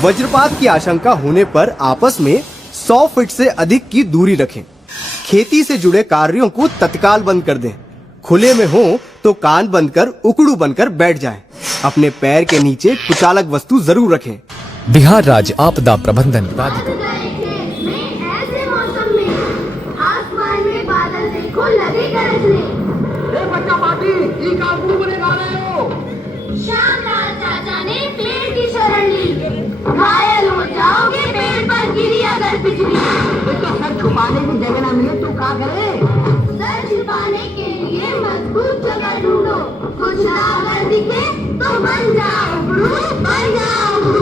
वज्रपात की आशंका होने पर आपस में 100 फीट से अधिक की दूरी रखें। खेती से जुड़े कार्यों को तत्काल बंद कर दें। खुले में हो तो कान बंद कर उकड़ू बनकर बैठ जाएं। अपने पैर के नीचे कुचालक वस्तु जरूर रखें। बिहार राज्य आपदा प्रबंधन प्राधिकरण। ऐसे मौसम में आसमान में बादल देखो लगे गरजने। बच्चा पार्टी ई का मुंह बने गा रहे हो। श्यामलाल चाचा ने पेड़ की शरण ली। घायल हो जाओगे पेड़ पर गिरी अगर बिजली। तो सर छुपाने की जगह ना मिले तो क्या करे? सर छिपाने के लिए मजबूत जगह ढूंढो। कुछ ना अगर दिखे तो बन जाओ बन जाओ।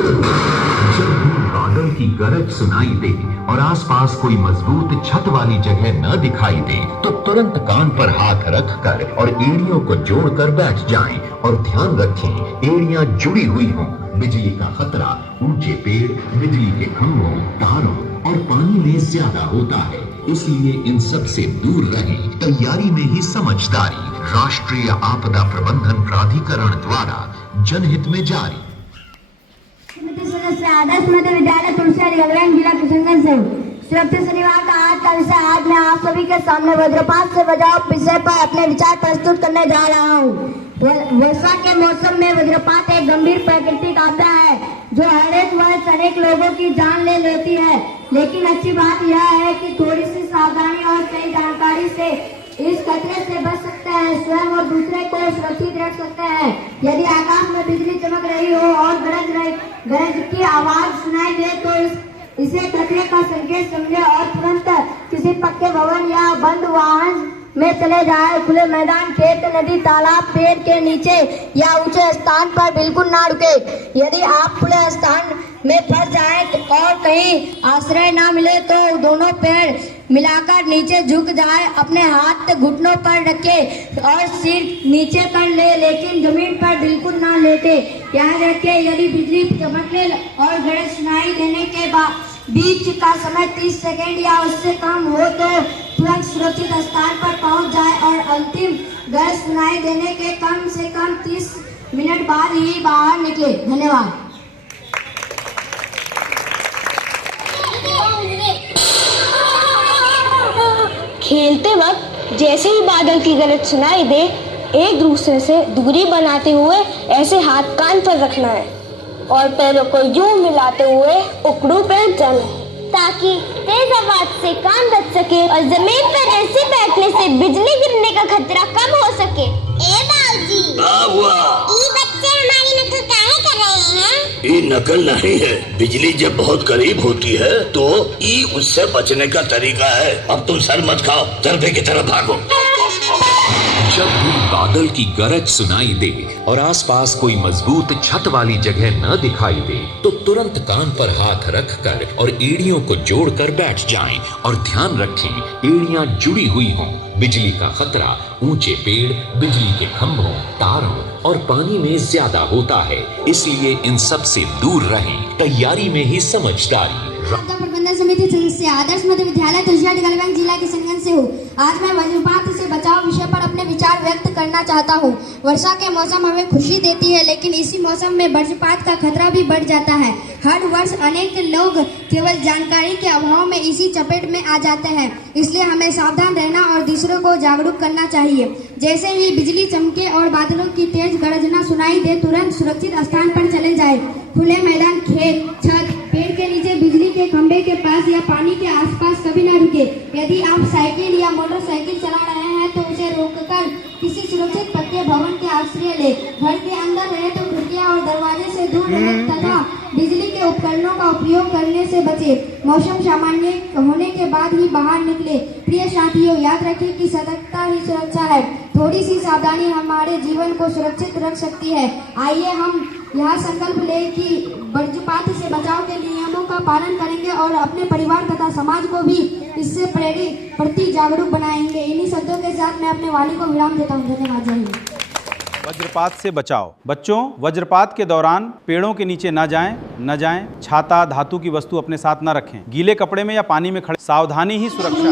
जब भी बादल की गरज सुनाई दे और आसपास कोई मजबूत छत वाली जगह न दिखाई दे तो तुरंत कान पर हाथ रखकर और एड़ियों को जोड़कर बैठ जाएं और ध्यान रखें एड़ियां जुड़ी हुई हों। बिजली का खतरा ऊंचे पेड़, बिजली के खंभों, तारों और पानी में ज्यादा होता है, इसलिए इन सब से दूर रहें। तैयारी में ही समझदारी। राष्ट्रीय आपदा प्रबंधन प्राधिकरण द्वारा जनहित में जारी। आदर्श मध्य विद्यालय तुलसिया गलवान जिला किशनगंज से सुरक्षित शनिवार का आज का विषय। आज मैं आप सभी के सामने वज्रपात से बचाव विषय पर अपने विचार प्रस्तुत करने जा रहा हूँ। वर्षा के मौसम में वज्रपात एक गंभीर प्राकृतिक आपदा है जो हर एक वर्ष अनेक लोगों की जान ले लेती है। लेकिन अच्छी बात यह है कि थोड़ी सी सावधानी और सही जानकारी से इस खतरे से बच सकते हैं, स्वयं और दूसरे को सुरक्षित रख सकते हैं। यदि आकाश में बिजली चमक रही हो और गरज की आवाज सुनाई दे तो इसे खतरे का संकेत समझे और तुरंत किसी पक्के भवन या बंद वाहन में चले जाए। खुले मैदान, खेत, नदी, तालाब, पेड़ के नीचे या ऊंचे स्थान पर बिल्कुल ना रुके। यदि आप खुले स्थान में फंस जाए और कहीं आश्रय ना मिले तो दोनों पैर मिलाकर नीचे झुक जाए। अपने हाथ घुटनों पर रखे और सिर नीचे कर ले, लेकिन जमीन पर बिल्कुल ना लेटे। याद रखे यदि बिजली चमकने और गरज सुनाई देने के बीच का समय 30 सेकेंड या उससे कम हो तो तुरंत सुरक्षित स्थान पर पहुंच जाए और अंतिम गरज सुनाई देने के कम से कम 30 मिनट बाद ही बाहर निकले। धन्यवाद। खेलते वक्त जैसे ही बादल की गरज सुनाई दे एक दूसरे से दूरी बनाते हुए ऐसे हाथ कान पर रखना है और पैरों को यूं मिलाते हुए उकड़ू बैठ जाना है ताकि तेज आवाज से कान बच सके और जमीन पर ऐसे बैठने से बिजली गिरने का खतरा कम हो सके। ए बाबूजी, ये बच्चे हमारी नकल काहे कर रहे हैं? ये नकल नहीं है, बिजली जब बहुत करीब होती है तो ये उससे बचने का तरीका है। अब तुम सर मत खाओ, दरबे की तरफ भागो। जब भी बादल की गरज सुनाई दे और आसपास कोई मजबूत छत वाली जगह न दिखाई दे तो तुरंत कान पर हाथ रखकर और एड़ियों को जोड़कर बैठ जाएं और ध्यान रखें एड़ियां जुड़ी हुई हों। बिजली का खतरा ऊंचे पेड़, बिजली के खंभों, तारों और पानी में ज्यादा होता है, इसलिए इन सब से दूर रहें। तैयारी में ही समझदारी। प्रबंधन समिति सदस्य आदर्श मध्य विद्यालय तुलसिया गलवान जिला किशनगंज से हूँ। आज मैं वज्रपात से बचाव विषय पर अपने विचार व्यक्त करना चाहता हूँ। वर्षा के मौसम हमें खुशी देती है, लेकिन इसी मौसम में वज्रपात का खतरा भी बढ़ जाता है। हर वर्ष अनेक लोग केवल जानकारी के अभाव में इसी चपेट में आ जाते हैं, इसलिए हमें सावधान रहना और दूसरों को जागरूक करना चाहिए। जैसे ही बिजली चमके और बादलों की तेज गरजना सुनाई दे तुरंत सुरक्षित स्थान पर चले जाए। खुले मैदान, खेत, छत, पेड़ के नीचे, बिजली के खंभे के पास या पानी के आसपास कभी न रुके। यदि आप साइकिल या मोटरसाइकिल चला रहे हैं तो उसे रोककर किसी सुरक्षित पक्के भवन के आश्रय ले। घर के अंदर रहे तो खिड़कियां और दरवाजे से दूर रहे तथा बिजली के उपकरणों का उपयोग करने से बचे। मौसम सामान्य होने के बाद ही बाहर निकले। प्रिय साथियों, याद रखें कि सतर्कता ही सुरक्षा है। थोड़ी सी सावधानी हमारे जीवन को सुरक्षित रख सकती है। आइए हम यह संकल्प लें कि वज्रपात से बचाव के नियमों का पालन करेंगे और अपने परिवार तथा समाज को भी इससे प्रति जागरूक बनाएंगे। इन्हीं शब्दों के साथ मैं अपने वाणी को विराम देता हूँ। धन्यवाद। जय हिंद। वज्रपात से बचाव। बच्चों, वज्रपात के दौरान पेड़ों के नीचे न जाएं, छाता, धातु की वस्तु अपने साथ न रखें, गीले कपड़े में या पानी में खड़े। सावधानी ही सुरक्षा।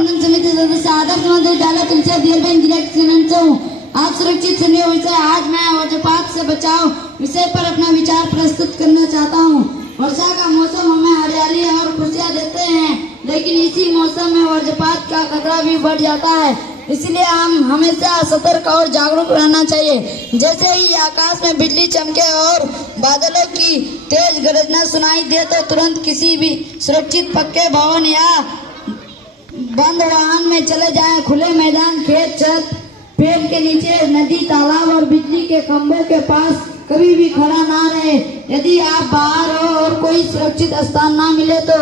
आज सुरक्षित शनिवार से आज मैं वज्रपात से बचाव विषय पर अपना विचार प्रस्तुत करना चाहता हूँ। वर्षा का मौसम हमें हरियाली और खुशियाँ देते हैं, लेकिन इसी मौसम में वज्रपात का खतरा भी बढ़ जाता है। इसलिए हम हमेशा सतर्क और जागरूक रहना चाहिए। जैसे ही आकाश में बिजली चमके और बादलों की तेज गरजना सुनाई दे तो तुरंत किसी भी सुरक्षित पक्के भवन या बंद वाहन में चले जाएं। खुले मैदान, खेत, छत, पेड़ के नीचे, नदी, तालाब और बिजली के खंभों के पास कभी भी खड़ा ना रहे। यदि आप बाहर हो और कोई सुरक्षित स्थान ना मिले तो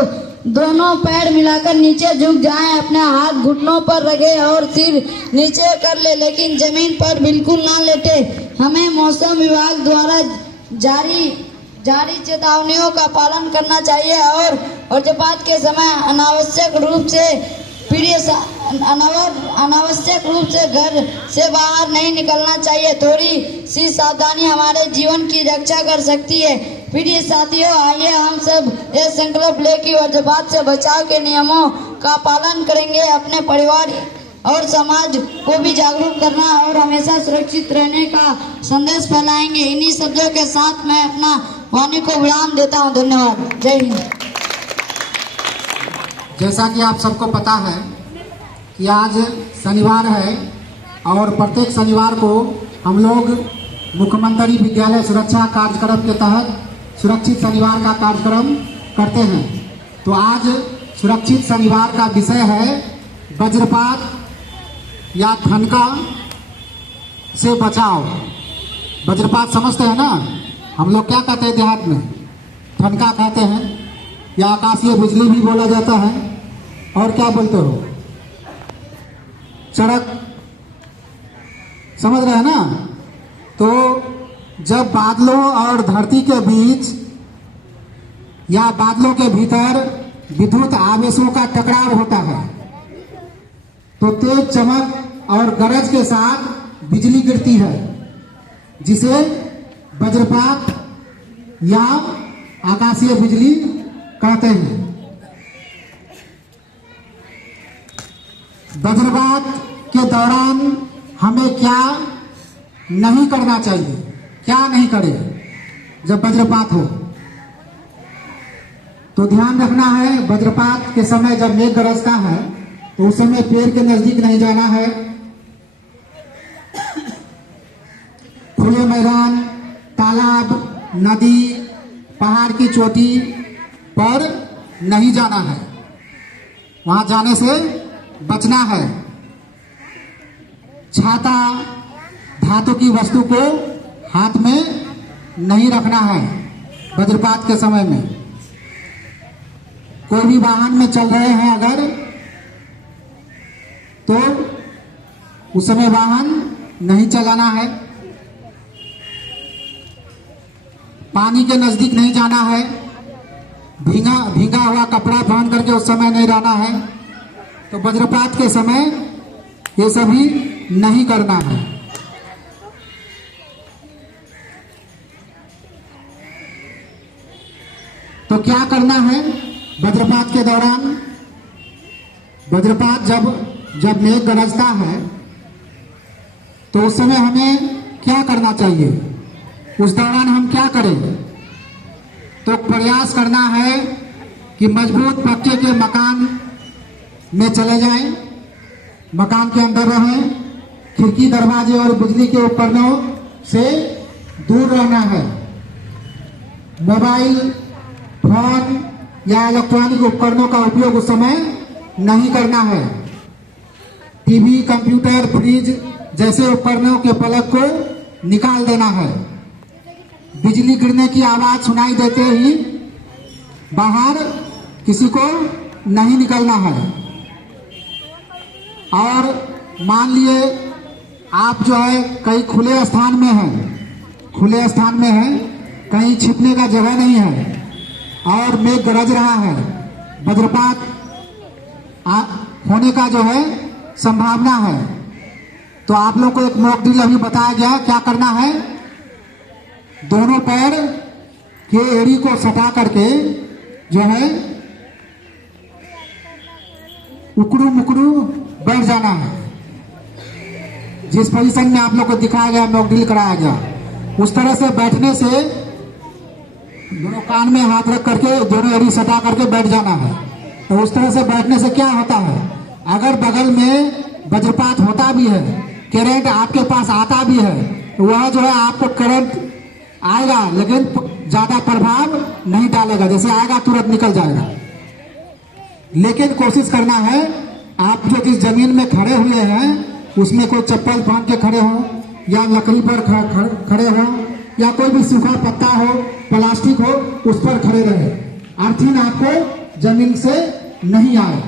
दोनों पैर मिलाकर नीचे झुक जाएं, अपने हाथ घुटनों पर रखें और सिर नीचे कर ले, लेकिन जमीन पर बिल्कुल ना लेटे। हमें मौसम विभाग द्वारा जारी चेतावनियों का पालन करना चाहिए और वज्रपात के समय अनावश्यक रूप से घर से बाहर नहीं निकलना चाहिए। थोड़ी सी सावधानी हमारे जीवन की रक्षा कर सकती है। प्रिय साथियों, आइए हम सब ये संकल्प ले कि वज्रपात से बचाव के नियमों का पालन करेंगे, अपने परिवार और समाज को भी जागरूक करना और हमेशा सुरक्षित रहने का संदेश फैलाएंगे। इन्हीं शब्दों के साथ मैं अपना वाणी को विराम देता हूँ। धन्यवाद। जय हिंद। जैसा कि आप सबको पता है कि आज शनिवार है और प्रत्येक शनिवार को हम लोग मुख्यमंत्री विद्यालय सुरक्षा कार्यक्रम के तहत सुरक्षित शनिवार का कार्यक्रम करते हैं। तो आज सुरक्षित शनिवार का विषय है वज्रपात या ठनका से बचाव। वज्रपात समझते हैं ना, हम लोग क्या कहते हैं देहात में? ठनका कहते हैं या आकाशीय बिजली भी बोला जाता है। और क्या बोलते हो? चड़क, समझ रहे हैं ना? तो जब बादलों और धरती के बीच या बादलों के भीतर विद्युत आवेशों का टकराव होता है तो तेज चमक और गरज के साथ बिजली गिरती है, जिसे वज्रपात या आकाशीय बिजली कहते हैं। वज्रपात के दौरान हमें क्या नहीं करना चाहिए, क्या नहीं करें जब वज्रपात हो? तो ध्यान रखना है, वज्रपात के समय जब मेघ गरजता है तो उस समय पेड़ के नजदीक नहीं जाना है। खुले मैदान, तालाब, नदी, पहाड़ की चोटी पर नहीं जाना है, वहां जाने से बचना है। छाता, धातु की वस्तु को हाथ में नहीं रखना है वज्रपात के समय में। कोई भी वाहन में चल रहे हैं अगर, तो उस समय वाहन नहीं चलाना है। पानी के नजदीक नहीं जाना है। भीगा हुआ कपड़ा पहन करके उस समय नहीं रहना है। तो वज्रपात के समय ये सभी नहीं करना है। तो क्या करना है वज्रपात के दौरान? वज्रपात जब मेघ गरजता है तो उस समय हमें क्या करना चाहिए? उस दौरान हम क्या करें? तो प्रयास करना है कि मजबूत पक्के के मकान में चले जाएं, मकान के अंदर रहें। खिड़की, दरवाजे और बिजली के उपकरणों से दूर रहना है। मोबाइल फोन या इलेक्ट्रॉनिक उपकरणों का उपयोग उस समय नहीं करना है। टीवी, कंप्यूटर, फ्रिज जैसे उपकरणों के प्लग को निकाल देना है। बिजली गिरने की आवाज सुनाई देते ही बाहर किसी को नहीं निकलना है। और मान लिए आप जो है कहीं खुले स्थान में हैं, कहीं छिपने का जगह नहीं है और मेघ गरज रहा है, वज्रपात होने का जो है संभावना है, तो आप लोग को एक मॉक ड्रिल अभी बताया गया। क्या करना है? दोनों पैर के एड़ी को सटा करके जो है उकड़ू मुकड़ू बैठ जाना है। जिस पोजीशन में आप लोग को दिखाया गया, मॉक ड्रिल कराया गया, उस तरह से बैठने से दोनों कान में हाथ रख करके दोनों एड़ी सटा करके बैठ जाना है। तो उस तरह से बैठने से क्या होता है, अगर बगल में वज्रपात होता भी है, करंट आपके पास आता भी है, तो वह जो है आपको करंट आएगा लेकिन ज्यादा प्रभाव नहीं डालेगा, जैसे आएगा तुरंत निकल जाएगा। लेकिन कोशिश करना है आप जो जिस जमीन में खड़े हुए हैं उसमें कोई चप्पल पहन के खड़े हो या लकड़ी पर खड़े हो या कोई भी सूखा पत्ता हो, प्लास्टिक हो, उस पर खड़े रहे। अर्थिंग आपको जमीन से नहीं आए,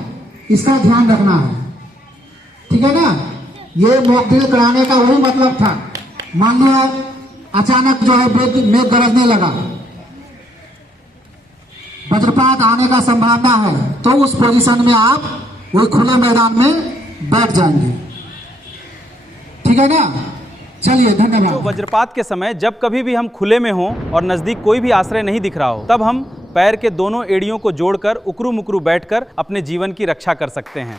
इसका ध्यान रखना है, ठीक है ना। ये मॉक ड्रिल कराने का वही मतलब था। मान लो अचानक जो है मेघ गरजने लगा, वज्रपात आने का संभावना है, तो उस पोजीशन में आप वही खुले मैदान में बैठ जाएंगे, ठीक है ना। चलिए धन्यवाद। तो वज्रपात के समय जब कभी भी हम खुले में हों और नजदीक कोई भी आश्रय नहीं दिख रहा हो, तब हम पैर के दोनों एड़ियों को जोड़कर उकरू मुकरू बैठकर अपने जीवन की रक्षा कर सकते हैं।